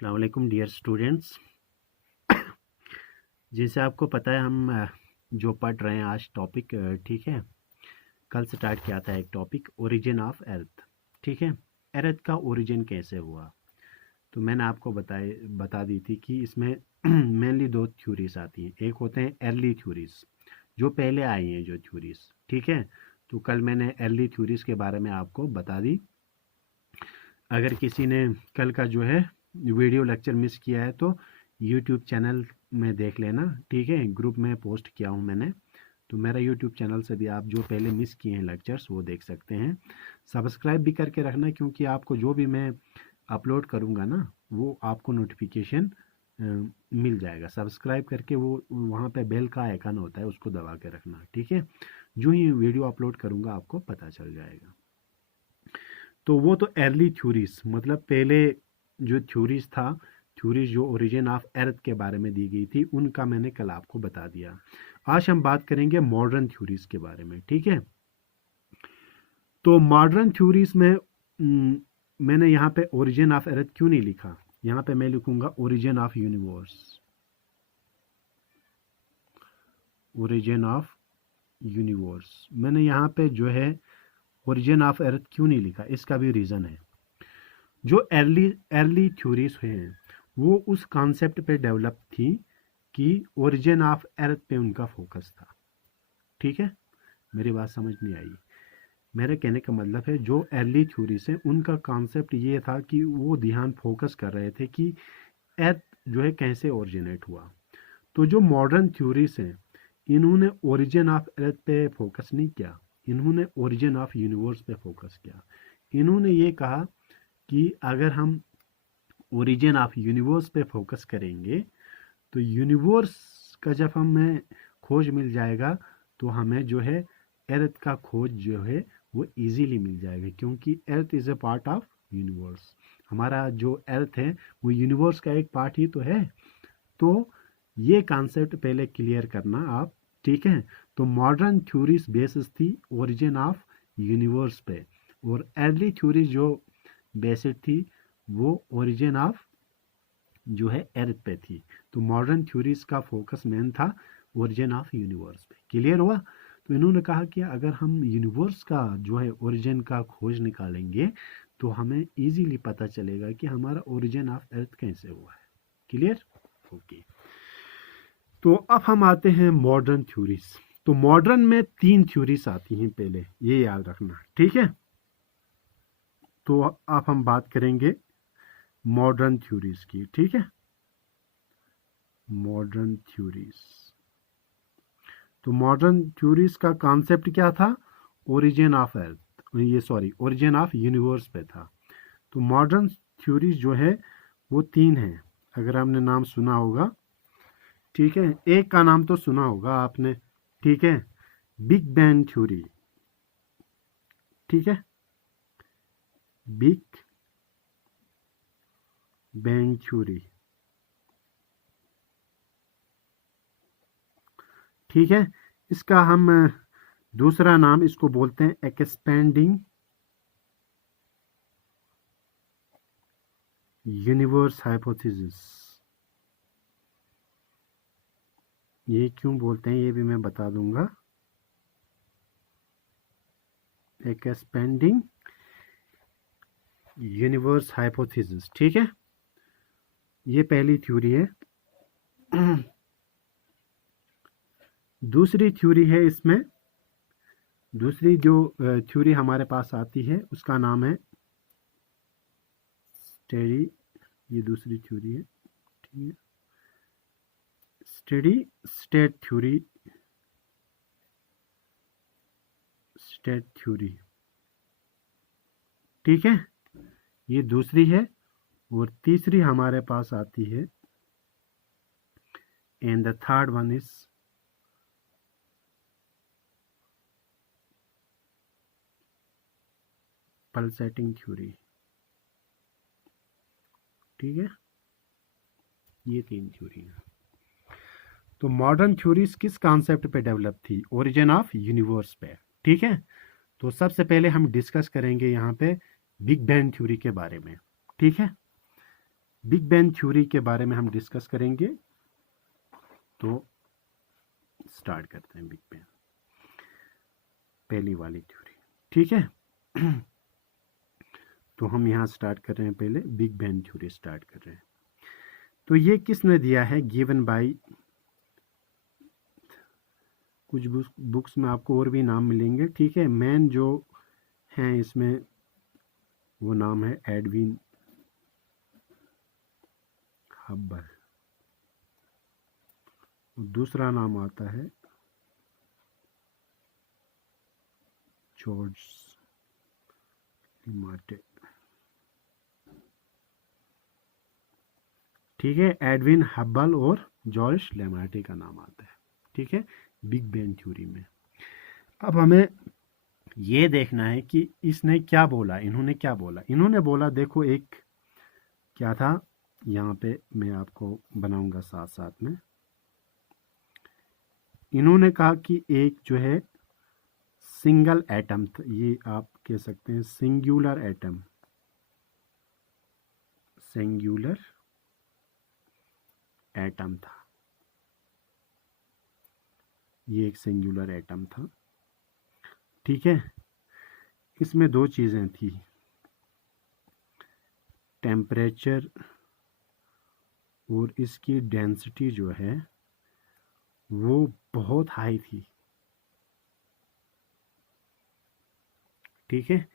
अस्सलाम वालेकुम dear students. जैसे आपको पता है हम जो पढ़ रहे हैं आज टॉपिक, ठीक है, कल स्टार्ट किया था एक टॉपिक ओरिजिन ऑफ अर्थ। ठीक है, अर्थ का ओरिजिन कैसे हुआ, तो मैंने आपको बता दी थी कि इसमें मेनली दो थ्योरीज आती हैं। एक होते हैं अर्ली थ्योरीज, जो पहले आई हैं जो थ्योरीज, ठीक है। तो कल मैंने अर्ली थ्योरीज के बारे में आपको बता दी। अगर किसी ने कल का जो है वीडियो लेक्चर मिस किया है तो यूट्यूब चैनल में देख लेना, ठीक है। ग्रुप में पोस्ट किया हूँ मैंने, तो मेरा यूट्यूब चैनल से भी आप जो पहले मिस किए हैं लेक्चर्स वो देख सकते हैं। सब्सक्राइब भी करके रखना, क्योंकि आपको जो भी मैं अपलोड करूँगा ना वो आपको नोटिफिकेशन मिल जाएगा। सब्सक्राइब करके वो वहाँ पे बेल का आइकन होता है, उसको दबा के रखना, ठीक है। जो ही वीडियो अपलोड करूँगा आपको पता चल जाएगा। तो वो तो अर्ली थ्योरीज, मतलब पहले जो थ्योरीज था, थ्योरीज जो ओरिजिन ऑफ अर्थ के बारे में दी गई थी, उनका मैंने कल आपको बता दिया। आज हम बात करेंगे मॉडर्न थ्योरीज के बारे में, ठीक है। तो मॉडर्न थ्योरीज में मैंने यहाँ पे ओरिजिन ऑफ अर्थ क्यों नहीं लिखा, यहाँ पे मैं लिखूंगा origin of universe. Origin of universe मैंने यहाँ पे जो है ओरिजिन ऑफ अर्थ क्यों नहीं लिखा, इसका भी रीज़न है। जो अर्ली थ्योरीज हैं वो उस कॉन्सेप्ट पे डेवलप थी कि ओरिजिन ऑफ अर्थ पे उनका फोकस था, ठीक है। मेरी बात समझ नहीं आई। मेरे कहने का मतलब है जो अर्ली थ्योरीज हैं उनका कॉन्सेप्ट ये था कि वो ध्यान फोकस कर रहे थे कि अर्थ जो है कैसे ओरिजिनेट हुआ। तो जो मॉडर्न थ्योरीज हैं इन्होंने ओरिजिन ऑफ अर्थ पे फोकस नहीं किया, इन्होंने ओरिजिन ऑफ यूनिवर्स पे फोकस किया। इन्होंने ये कहा कि अगर हम ओरिजिन ऑफ यूनिवर्स पे फोकस करेंगे तो यूनिवर्स का जब हमें खोज मिल जाएगा तो हमें जो है अर्थ का खोज जो है वो इजीली मिल जाएगा, क्योंकि earth is a part of universe. हमारा जो अर्थ है वो यूनिवर्स का एक पार्ट ही तो है। तो ये कॉन्सेप्ट पहले क्लियर करना आप, ठीक है। तो मॉडर्न थ्योरीज बेसिस थी ओरिजिन ऑफ यूनिवर्स पे, और अर्ली थ्योरीज जो बेसिस थी वो ओरिजिन ऑफ जो है अर्थ पे थी। तो मॉडर्न थ्योरीज का फोकस मेन था ओरिजिन ऑफ यूनिवर्स पे। क्लियर हुआ। तो इन्होंने कहा कि अगर हम यूनिवर्स का जो है ओरिजिन का खोज निकालेंगे तो हमें इजीली पता चलेगा कि हमारा ओरिजिन ऑफ अर्थ कैसे हुआ है। Clear, okay. तो अब हम आते हैं मॉडर्न थ्योरीज। तो मॉडर्न में 3 थ्योरीज आती हैं, पहले ये याद रखना, ठीक है। तो अब हम बात करेंगे मॉडर्न थ्योरीज की, ठीक है। मॉडर्न थ्योरीज, तो मॉडर्न थ्योरीज का कॉन्सेप्ट क्या था, ओरिजिन ऑफ अर्थ, ये सॉरी ओरिजिन ऑफ यूनिवर्स पे था। तो मॉडर्न थ्योरीज जो है वो 3 हैं, अगर आपने नाम सुना होगा, ठीक है। एक का नाम तो सुना होगा आपने, ठीक है, बिग बैंग थ्योरी, ठीक है, बिग बैंग थ्योरी, ठीक है। इसका हम दूसरा नाम इसको बोलते हैं एक्सपेंडिंग यूनिवर्स हाइपोथेसिस। ये क्यों बोलते हैं ये भी मैं बता दूंगा। एक्सपेंडिंग यूनिवर्स हाइपोथेसिस, ठीक है, ये पहली थ्योरी है। दूसरी थ्योरी है इसमें, दूसरी जो थ्योरी हमारे पास आती है उसका नाम है स्टेडी, ये दूसरी थ्योरी है, ठीक है, steady state theory, state theory, ठीक है, ये दूसरी है। और तीसरी हमारे पास आती है, and the third one is pulsating theory, ठीक है। ये 3 थ्योरी है। तो मॉडर्न थ्योरीज किस कॉन्सेप्ट पे डेवलप थी, ओरिजिन ऑफ यूनिवर्स पे, ठीक है। तो सबसे पहले हम डिस्कस करेंगे यहाँ पे बिग बैंग थ्योरी के बारे में, ठीक है। बिग बैंग थ्योरी के बारे में हम डिस्कस करेंगे। तो स्टार्ट करते हैं बिग बैंग, पहली वाली थ्योरी, ठीक है। तो हम यहाँ स्टार्ट कर रहे हैं, पहले बिग बैंग थ्योरी स्टार्ट कर रहे हैं। तो ये किसने दिया है? गिवन बाय, कुछ बुक्स में आपको और भी नाम मिलेंगे, ठीक है। मैन जो हैं इसमें वो नाम है एडविन हब्बल, दूसरा नाम आता है जॉर्ज लिमाटे, ठीक है। एडविन हब्बल और जॉर्ज लेमाटे का नाम आता है, ठीक है, बिग बैंग थ्योरी में। अब हमें ये देखना है कि इसने क्या बोला, इन्होंने क्या बोला। इन्होंने बोला, देखो एक क्या था, यहाँ पे मैं आपको बनाऊंगा साथ साथ में। इन्होंने कहा कि एक जो है सिंगल एटम, ये आप कह सकते हैं सिंगुलर एटम, सिंगुलर एटम था, ये एक सिंगुलर एटम था, ठीक है। इसमें दो चीज़ें थी, टेम्परेचर और इसकी डेंसिटी जो है वो बहुत हाई थी, ठीक है।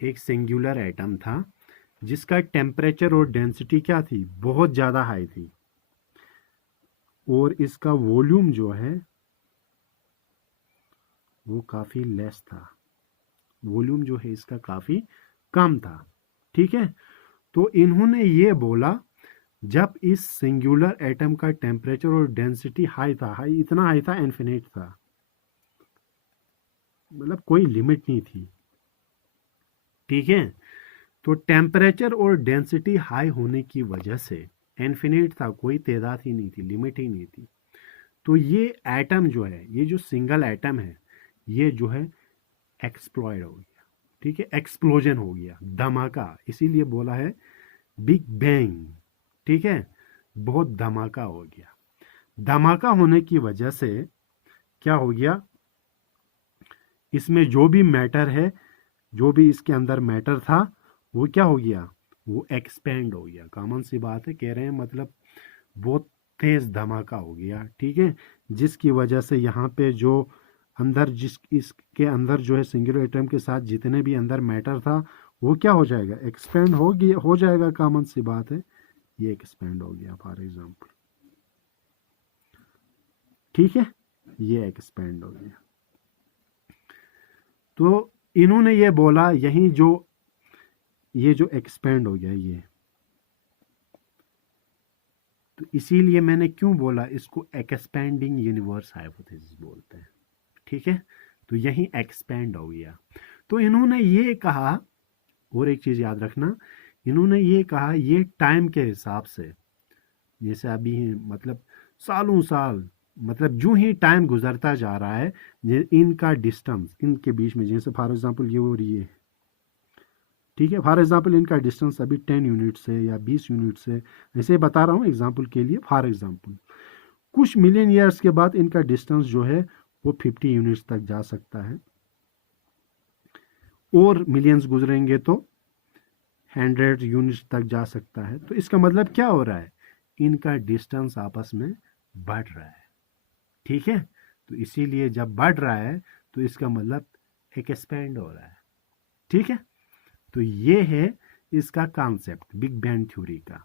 एक सिंगुलर एटम था जिसका टेम्परेचर और डेंसिटी क्या थी? बहुत ज़्यादा हाई थी, और इसका वॉल्यूम जो है वो काफ़ी लेस था, वॉल्यूम जो है इसका काफ़ी कम था, ठीक है। तो इन्होंने ये बोला, जब इस सिंगुलर एटम का टेम्परेचर और डेंसिटी हाई था, हाई इतना हाई था, इन्फिनिट था, मतलब कोई लिमिट नहीं थी, ठीक है। तो टेम्परेचर और डेंसिटी हाई होने की वजह से इन्फिनिट था, कोई तादाद ही नहीं थी, लिमिट ही नहीं थी। तो ये एटम जो है, ये जो सिंगल एटम है, ये जो है एक्सप्लॉयड हो गया, ठीक है, एक्सप्लोजन हो गया, धमाका, इसीलिए बोला है बिग बैंग, ठीक है। बहुत धमाका हो गया। धमाका होने की वजह से क्या हो गया, इसमें जो भी मैटर है, जो भी इसके अंदर मैटर था, वो क्या हो गया, वो एक्सपेंड हो गया। कॉमन सी बात है, कह रहे हैं मतलब बहुत तेज धमाका हो गया, ठीक है। जिसकी वजह से यहाँ पे जो अंदर, जिस इसके अंदर जो है सिंगुलर एटम के साथ जितने भी अंदर मैटर था, वो क्या हो जाएगा, एक्सपेंड हो गया, हो जाएगा, कॉमन सी बात है, ये एक्सपेंड हो गया फॉर एग्जांपल, ठीक है, ये एक्सपेंड हो गया। तो इन्होंने ये बोला, यही जो ये जो एक्सपेंड हो गया ये, तो इसीलिए मैंने क्यों बोला इसको एक्सपेंडिंग यूनिवर्स हाइपोथेसिस बोलते हैं, ठीक है। तो यही एक्सपेंड हो गया। तो इन्होंने ये कहा, और एक चीज याद रखना, इन्होंने ये कहा ये टाइम के हिसाब से, जैसे अभी मतलब सालों साल, मतलब जो ही टाइम गुजरता जा रहा है, इनका डिस्टेंस इनके बीच में, जैसे फॉर एग्जांपल ये और ये, ठीक है, फॉर एग्जांपल इनका डिस्टेंस अभी 10 यूनिट से या 20 यूनिट से, ऐसे बता रहा हूँ एग्जांपल के लिए, फॉर एग्जांपल कुछ मिलियन ईयर्स के बाद इनका डिस्टेंस जो है वो 50 यूनिट्स तक जा सकता है, और मिलियंस गुजरेंगे तो 100 यूनिट्स तक जा सकता है। तो इसका मतलब क्या हो रहा है, इनका डिस्टेंस आपस में बढ़ रहा है, ठीक है। तो इसीलिए जब बढ़ रहा है तो इसका मतलब एक्सपेंड हो रहा है, ठीक है। तो ये है इसका कॉन्सेप्ट बिग बैंग थ्योरी का।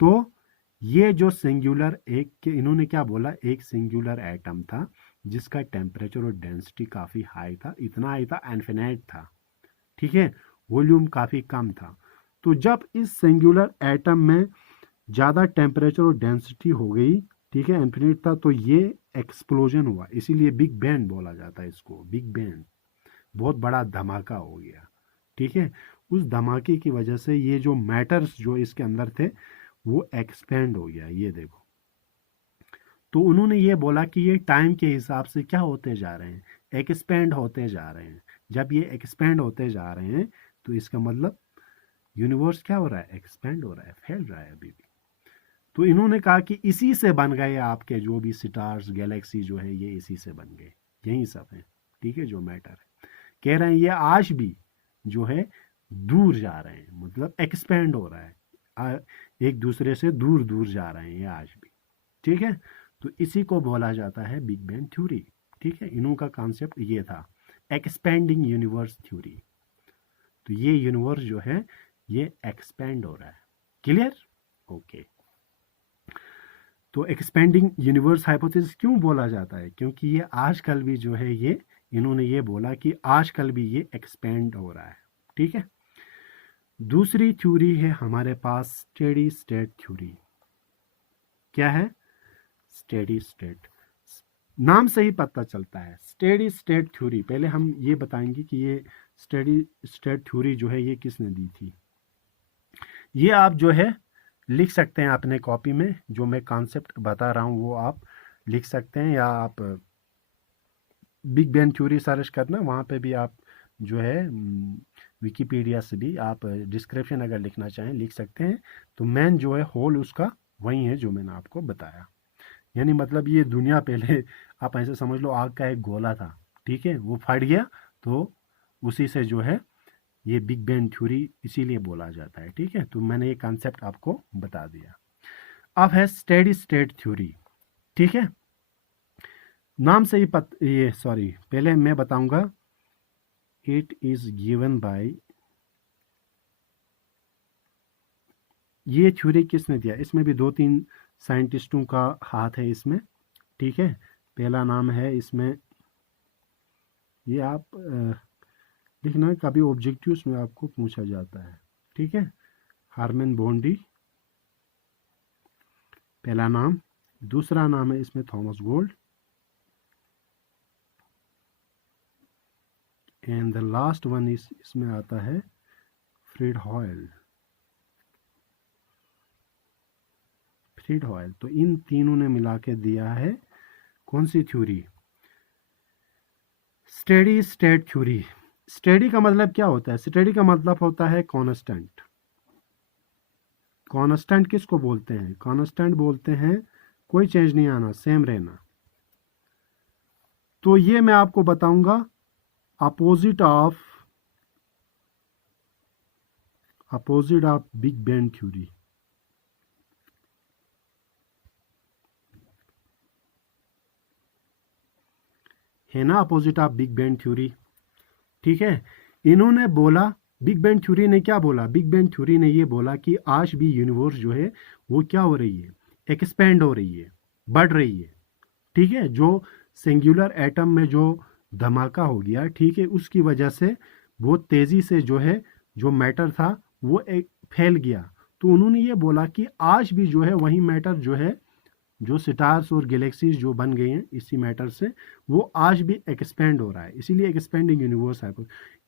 तो ये जो सिंगुलर, एक के इन्होंने क्या बोला, एक सिंगुलर एटम था जिसका टेम्परेचर और डेंसिटी काफ़ी हाई था, इतना हाई था, इनफिनिट था, ठीक है, वॉल्यूम काफ़ी कम था। तो जब इस सिंगुलर एटम में ज़्यादा टेम्परेचर और डेंसिटी हो गई, ठीक है, इन्फिनिट था, तो ये एक्सप्लोजन हुआ, इसीलिए बिग बैंग बोला जाता है इसको, बिग बैंग, बहुत बड़ा धमाका हो गया, ठीक है। उस धमाके की वजह से ये जो मैटर्स जो इसके अंदर थे वो एक्सपेंड हो गया, ये देखो। तो उन्होंने ये बोला कि ये टाइम के हिसाब से क्या होते जा रहे हैं, एक्सपेंड होते जा रहे हैं। जब ये एक्सपेंड होते जा रहे हैं तो इसका मतलब यूनिवर्स क्या हो रहा है, एक्सपेंड हो रहा है, फैल रहा है अभी भी, तो इन्होंने कहा कि इसी से बन गए आपके जो भी स्टार्स गैलेक्सी जो है ये इसी से बन गए, यही सब है, ठीक है, जो मैटर है। कह रहे हैं ये आज भी जो है दूर जा रहे हैं, मतलब एक्सपेंड हो रहा है, एक दूसरे से दूर दूर जा रहे हैं ये आज भी, ठीक है। तो इसी को बोला जाता है बिग बैंग थ्योरी, ठीक है। इन्हों का कॉन्सेप्ट ये था, एक्सपेंडिंग यूनिवर्स थ्योरी। तो ये यूनिवर्स जो है ये एक्सपेंड हो रहा है, क्लियर, ओके। तो एक्सपेंडिंग यूनिवर्स हाइपोथेसिस क्यों बोला जाता है, क्योंकि ये आजकल भी जो है ये इन्होंने ये बोला कि आजकल भी ये एक्सपेंड हो रहा है, ठीक है। दूसरी थ्योरी है हमारे पास स्टेडी स्टेट थ्योरी। क्या है? स्टेडी स्टेट, नाम से ही पता चलता है स्टेडी स्टेट थ्योरी। पहले हम ये बताएंगे कि ये स्टेडी स्टेट थ्योरी जो है ये किसने दी थी। ये आप जो है लिख सकते हैं अपने कॉपी में, जो मैं कॉन्सेप्ट बता रहा हूँ वो आप लिख सकते हैं, या आप बिग बैंग थ्योरी सर्च करना, वहाँ पे भी आप जो है विकिपीडिया से भी आप डिस्क्रिप्शन अगर लिखना चाहें लिख सकते हैं। तो मेन जो है होल उसका वही है जो मैंने आपको बताया, यानी मतलब ये दुनिया पहले आप ऐसे समझ लो आग का एक गोला था, ठीक है, वो फट गया, तो उसी से जो है ये बिग बैंग थ्योरी इसीलिए बोला जाता है, ठीक है। तो मैंने ये कॉन्सेप्ट आपको बता दिया। अब है स्टेडी स्टेट थ्योरी, ठीक है। नाम से ही पहले मैं बताऊंगा, इट इज गिवन बाय, ये थ्योरी किसने दिया, इसमें भी 2-3 साइंटिस्टों का हाथ है इसमें, ठीक है। पहला नाम है इसमें, ये आप लिखना, कभी ऑब्जेक्टिव्स में आपको पूछा जाता है, ठीक है, हार्मन बॉन्डी पहला नाम। दूसरा नाम है इसमें Thomas gold, and the last one इसमें आता है फ्रीड हॉयल। तो इन तीनों ने मिला के दिया है कौन सी theory, steady state theory. Steady का मतलब क्या होता है, स्टेडी का मतलब होता है कांस्टेंट। कांस्टेंट किसको बोलते हैं, कांस्टेंट बोलते हैं कोई चेंज नहीं आना, सेम रहना। तो ये मैं आपको बताऊंगा opposite of big bang theory. है ना, opposite of big bang theory, ठीक है। इन्होंने बोला, बिग बैंग थ्योरी ने क्या बोला, बिग बैंग थ्योरी ने ये बोला कि आज भी यूनिवर्स जो है वो क्या हो रही है, एक्सपेंड हो रही है, बढ़ रही है, ठीक है। जो सिंगुलर एटम में जो धमाका हो गया, ठीक है, उसकी वजह से बहुत तेजी से जो है जो मैटर था वो एक फैल गया। तो उन्होंने ये बोला कि आज भी जो है वही मैटर जो है, जो स्टार्स और गैलेक्सीज जो बन गए हैं इसी मैटर से, वो आज भी एक्सपेंड हो रहा है, इसीलिए एक्सपेंडिंग यूनिवर्स है।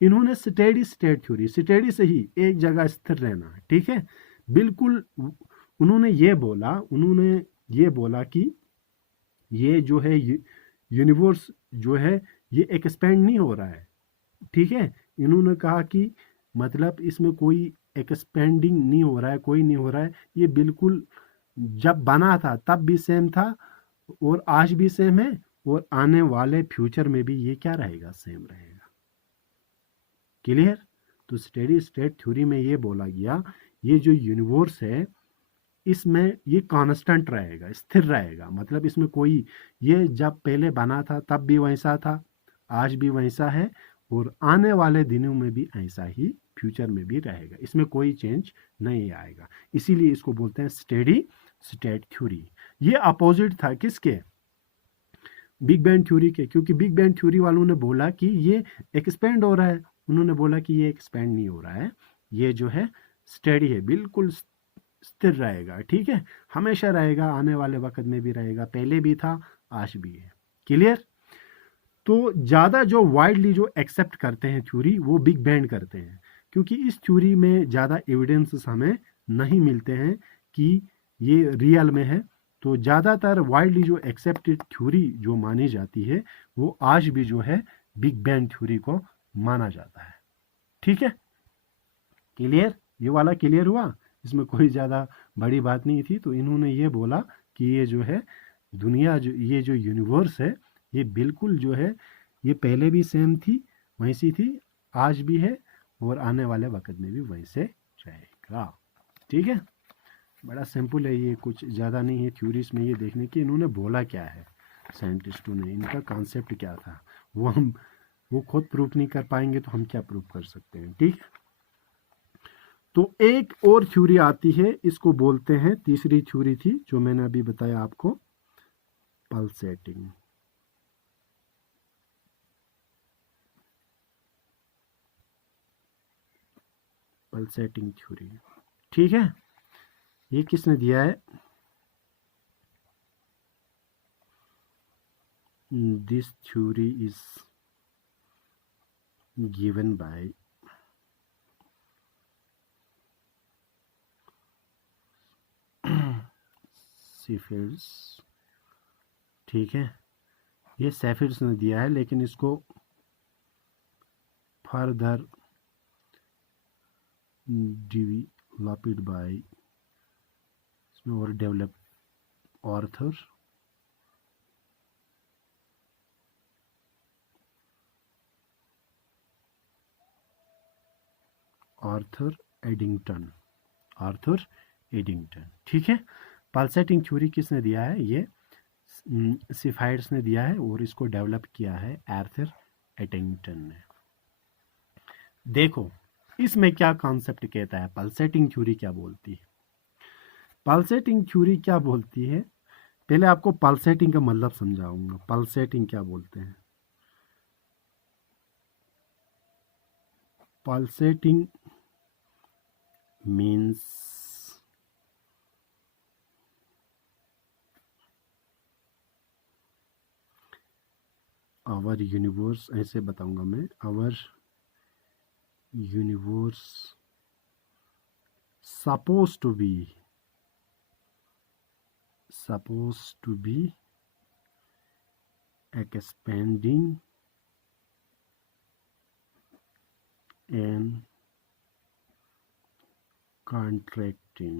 इन्होंने स्टेडी स्टेट थ्योरी, स्टेडी से ही एक जगह स्थिर रहना, ठीक है, बिल्कुल। उन्होंने ये बोला कि ये जो है यूनिवर्स जो है ये एक्सपेंड नहीं हो रहा है, ठीक है। इन्होंने कहा कि मतलब इसमें कोई एक्सपेंडिंग नहीं हो रहा है, कोई नहीं हो रहा है, ये बिल्कुल जब बना था तब भी सेम था और आज भी सेम है, और आने वाले फ्यूचर में भी ये क्या रहेगा, सेम रहेगा, क्लियर। तो स्टेडी स्टेट थ्योरी में ये बोला गया ये जो यूनिवर्स है इसमें ये कांस्टेंट रहेगा, स्थिर रहेगा, मतलब इसमें कोई, ये जब पहले बना था तब भी वैसा था, आज भी वैसा है, और आने वाले दिनों में भी ऐसा ही फ्यूचर में भी रहेगा, इसमें कोई चेंज नहीं आएगा। इसीलिए इसको बोलते हैं स्टेडी स्टेट थ्योरी। ये अपोजिट था किसके, बिग बैंग थ्योरी के, क्योंकि बिग बैंग थ्योरी वालों ने बोला कि ये एक्सपेंड हो रहा है, उन्होंने बोला कि ये एक्सपेंड नहीं हो रहा है, ये जो है स्टेडी है, बिल्कुल स्थिर रहेगा, ठीक है, हमेशा रहेगा, आने वाले वक्त में भी रहेगा, पहले भी था आज भी है, क्लियर। तो ज़्यादा जो वाइडली जो एक्सेप्ट करते हैं थ्योरी वो बिग बैंग करते हैं, क्योंकि इस थ्योरी में ज़्यादा एविडेंसेस हमें नहीं मिलते हैं कि ये रियल में है। तो ज़्यादातर वाइडली जो एक्सेप्टेड थ्योरी जो मानी जाती है वो आज भी जो है बिग बैंग थ्योरी को माना जाता है, ठीक है, क्लियर, ये वाला क्लियर हुआ। इसमें कोई ज़्यादा बड़ी बात नहीं थी। तो इन्होंने ये बोला कि ये जो है दुनिया, जो ये जो यूनिवर्स है, ये बिल्कुल जो है ये पहले भी सेम थी, वैसी थी, आज भी है और आने वाले वक्त में भी वैसे रहेगा। ठीक है, बड़ा सिंपल है ये, कुछ ज़्यादा नहीं है थ्योरीज में ये देखने की इन्होंने बोला क्या है साइंटिस्टों ने, इनका कॉन्सेप्ट क्या था। वो खुद प्रूफ नहीं कर पाएंगे तो हम क्या प्रूफ कर सकते हैं। ठीक है, तो एक और थ्योरी आती है, इसको बोलते हैं, तीसरी थ्योरी थी जो मैंने अभी बताया आपको, पल्सेटिंग। पल्सेटिंग थ्योरी, ठीक है, ये किसने दिया है? This theory is given by सेफिर्स। ठीक है, ये सेफिर्स ने दिया है, लेकिन इसको फर्दर डेवलप्ड बाय, इसमें और डेवलप आर्थर एडिंगटन। ठीक है, पल्सेटिंग थ्योरी किसने दिया है? ये सिफाइड्स ने दिया है और इसको डेवलप किया है आर्थर एडिंगटन ने। देखो इसमें क्या कॉन्सेप्ट कहता है, पल्सेटिंग थ्योरी क्या बोलती है? पल्सेटिंग थ्योरी क्या बोलती है, पहले आपको पल्सेटिंग का मतलब समझाऊंगा। पल्सेटिंग क्या बोलते हैं? पल्सेटिंग मीन्स आवर यूनिवर्स, ऐसे बताऊंगा मैं, our universe supposed to be expanding and contracting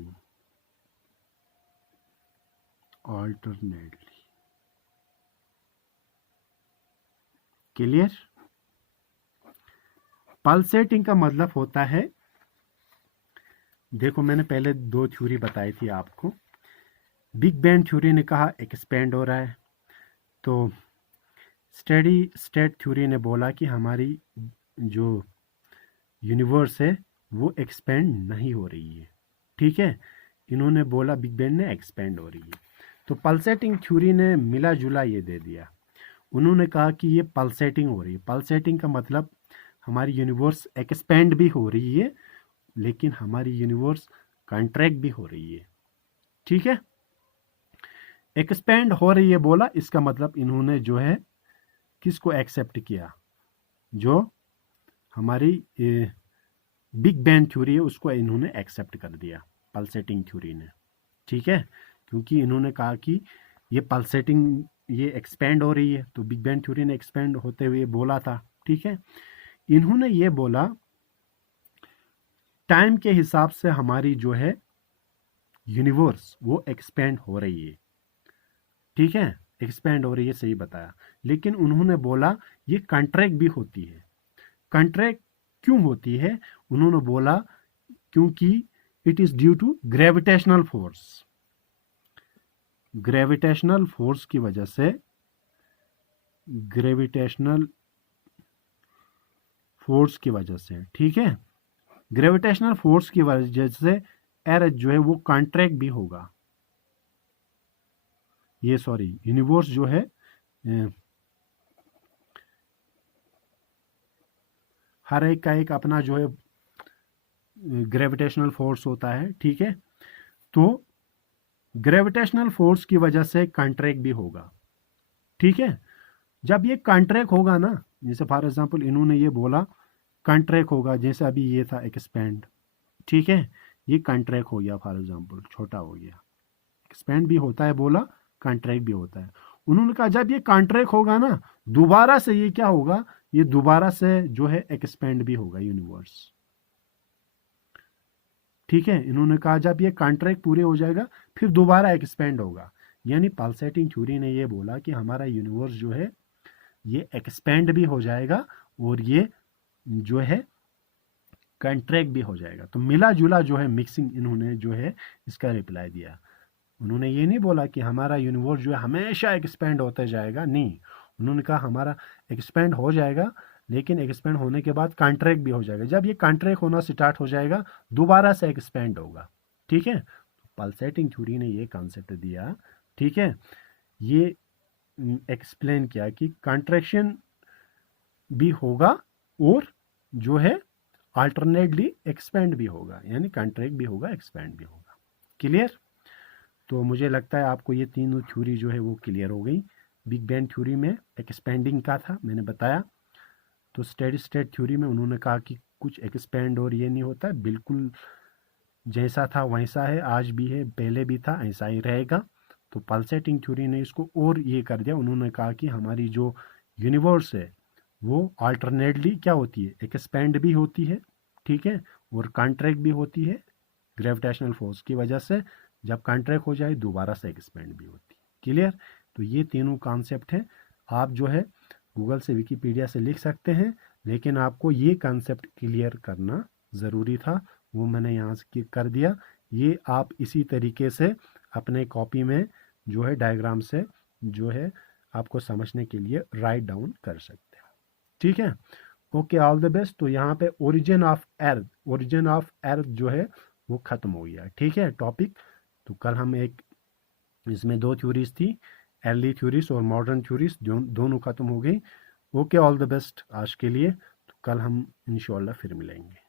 alternately। Clear? Pulsating का मतलब होता है, देखो मैंने पहले दो थ्योरी बताई थी आपको। बिग बैंग थ्योरी ने कहा एक्सपेंड हो रहा है, तो स्टेडी स्टेट थ्योरी ने बोला कि हमारी जो यूनिवर्स है वो एक्सपेंड नहीं हो रही है। ठीक है, इन्होंने बोला बिग बैंग ने एक्सपेंड हो रही है, तो पल्सेटिंग थ्योरी ने मिला जुला ये दे दिया। उन्होंने कहा कि ये पल्सेटिंग हो रही है। पल्सेटिंग का मतलब हमारी यूनिवर्स एक्सपेंड भी हो रही है, लेकिन हमारी यूनिवर्स कॉन्ट्रैक्ट भी हो रही है। ठीक है, एक्सपेंड हो रही है बोला, इसका मतलब इन्होंने जो है किसको एक्सेप्ट किया? जो हमारी बिग बैंग थ्योरी है उसको इन्होंने एक्सेप्ट कर दिया, पल्सेटिंग थ्योरी ने। ठीक है, क्योंकि इन्होंने कहा कि ये पल्सेटिंग ये एक्सपेंड हो रही है, तो बिग बैंग थ्योरी ने एक्सपेंड होते हुए बोला था। ठीक है, इन्होंने ये बोला टाइम के हिसाब से हमारी जो है यूनिवर्स वो एक्सपेंड हो रही है। ठीक है, एक्सपेंड हो रही है, सही बताया, लेकिन उन्होंने बोला ये कॉन्ट्रैक्ट भी होती है। कॉन्ट्रैक्ट क्यों होती है? उन्होंने बोला क्योंकि it is due to gravitational force. Gravitational force की वजह से, ग्रेविटेशनल फोर्स की वजह से, ठीक है, ग्रेविटेशनल फोर्स की वजह से अर्थ जो है वो कॉन्ट्रैक्ट भी होगा। ये सॉरी, यूनिवर्स जो है हर एक का एक अपना जो है ग्रेविटेशनल फोर्स होता है। ठीक है, तो ग्रेविटेशनल फोर्स की वजह से कॉन्ट्रैक्ट भी होगा। ठीक है, जब ये कॉन्ट्रैक्ट होगा ना, जैसे फॉर एग्जांपल इन्होंने ये बोला कॉन्ट्रैक्ट होगा, जैसे अभी ये था एक्सपेंड। ठीक है, ये कॉन्ट्रैक्ट हो गया, फॉर एग्जांपल छोटा हो गया, एक्सपेंड भी होता है बोला, कॉन्ट्रैक्ट भी होता है। उन्होंने कहा जब ये कॉन्ट्रैक्ट होगा ना, दोबारा से ये क्या होगा, ये दोबारा से जो है एक्सपेंड भी होगा यूनिवर्स। ठीक है, इन्होंने कहा जब ये कॉन्ट्रैक्ट पूरे हो जाएगा फिर दोबारा एक्सपेंड होगा। यानी पल्सेटिंग थ्योरी ने ये बोला कि हमारा यूनिवर्स जो है ये एक्सपेंड भी हो जाएगा और ये जो है कंट्रैक्ट भी हो जाएगा। तो मिला जुला जो है मिक्सिंग इन्होंने जो है इसका रिप्लाई दिया। उन्होंने ये नहीं बोला कि हमारा यूनिवर्स जो है हमेशा एक्सपेंड होते जाएगा, नहीं। उन्होंने कहा हमारा एक्सपेंड हो जाएगा, लेकिन एक्सपेंड होने के बाद कॉन्ट्रैक्ट भी हो जाएगा। जब ये कॉन्ट्रैक्ट होना स्टार्ट हो जाएगा दोबारा से एक्सपेंड होगा। ठीक है, पल्सेटिंग थ्योरी ने ये कॉन्सेप्ट दिया। ठीक है, ये एक्सप्लेन किया कि कॉन्ट्रैक्शन भी होगा और जो है अल्टरनेटली एक्सपेंड भी होगा, यानी कॉन्ट्रैक्ट भी होगा, एक्सपेंड भी होगा। क्लियर? तो मुझे लगता है आपको ये तीनों थ्योरी जो है वो क्लियर हो गई। बिग बैंग थ्योरी में एक्सपेंडिंग का था, मैंने बताया। तो स्टेडी स्टेट थ्योरी में उन्होंने कहा कि कुछ एक्सपेंड और ये नहीं होता, बिल्कुल जैसा था वैसा है, आज भी है, पहले भी था, ऐसा ही रहेगा। तो पल्सेटिंग थ्योरी ने इसको और ये कर दिया। उन्होंने कहा कि हमारी जो यूनिवर्स है वो अल्टरनेटली क्या होती है, एक्सपेंड भी होती है, ठीक है, और कॉन्ट्रैक्ट भी होती है ग्रेविटेशनल फोर्स की वजह से। जब कॉन्ट्रैक्ट हो जाए दोबारा से एक्सपेंड भी होती है। क्लियर? तो ये तीनों कॉन्सेप्ट हैं। आप जो है गूगल से, विकीपीडिया से लिख सकते हैं, लेकिन आपको ये कॉन्सेप्ट क्लियर करना ज़रूरी था, वो मैंने यहाँ से कर दिया। ये आप इसी तरीके से अपने कॉपी में जो है डायग्राम से जो है आपको समझने के लिए राइट डाउन कर सकते हैं। ठीक है, ओके, ऑल द बेस्ट। तो यहाँ पे ओरिजिन ऑफ अर्थ जो है वो खत्म हो गया। ठीक है टॉपिक। तो कल हम एक, इसमें दो थ्योरीज थी, अर्ली थ्योरीज और मॉडर्न थ्योरीज, दोनों खत्म हो गई। ओके, ऑल द बेस्ट आज के लिए। तो कल हम इंशाल्लाह फिर मिलेंगे।